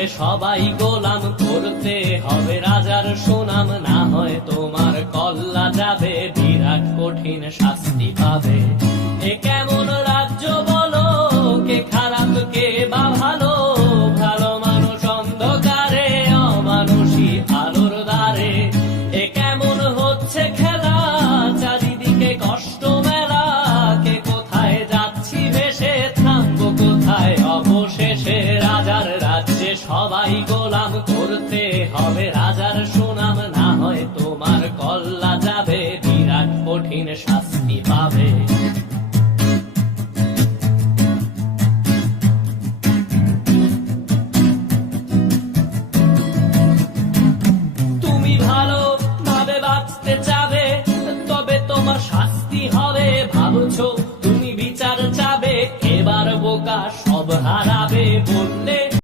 রাজ্যে সবাই গোলাম, করতে হবে রাজার সুনাম, না হয় তোমার কল্লা যাবে, বিরাট কঠিন শাস্তি পাবে। এ কেমন রাজ্য বলো, কে খারাপ কে বা ভালো, ভালো মানুষ অন্ধকারে, অমানুষী আলোর দ্বারে। এ কেমন হচ্ছে খেলা, চারিদিকে কষ্ট মেলা, কে কোথায় যাচ্ছি ভেসে, থামবো কোথায় অবশেষে। রাজার রাজ্যে সবাই গোলাম, করতে হবে রাজার সুনাম, না হয় তোমার কল্লা যাবে, বিরাট কঠিন শাস্তি পাবে। তুমি ভালো ভাবে বাঁচতে চাবে, তবে তোমার শাস্তি হবে। ভাবছো তুমি বিচার চাবে, এবার বোকা সব হারাবে, বললে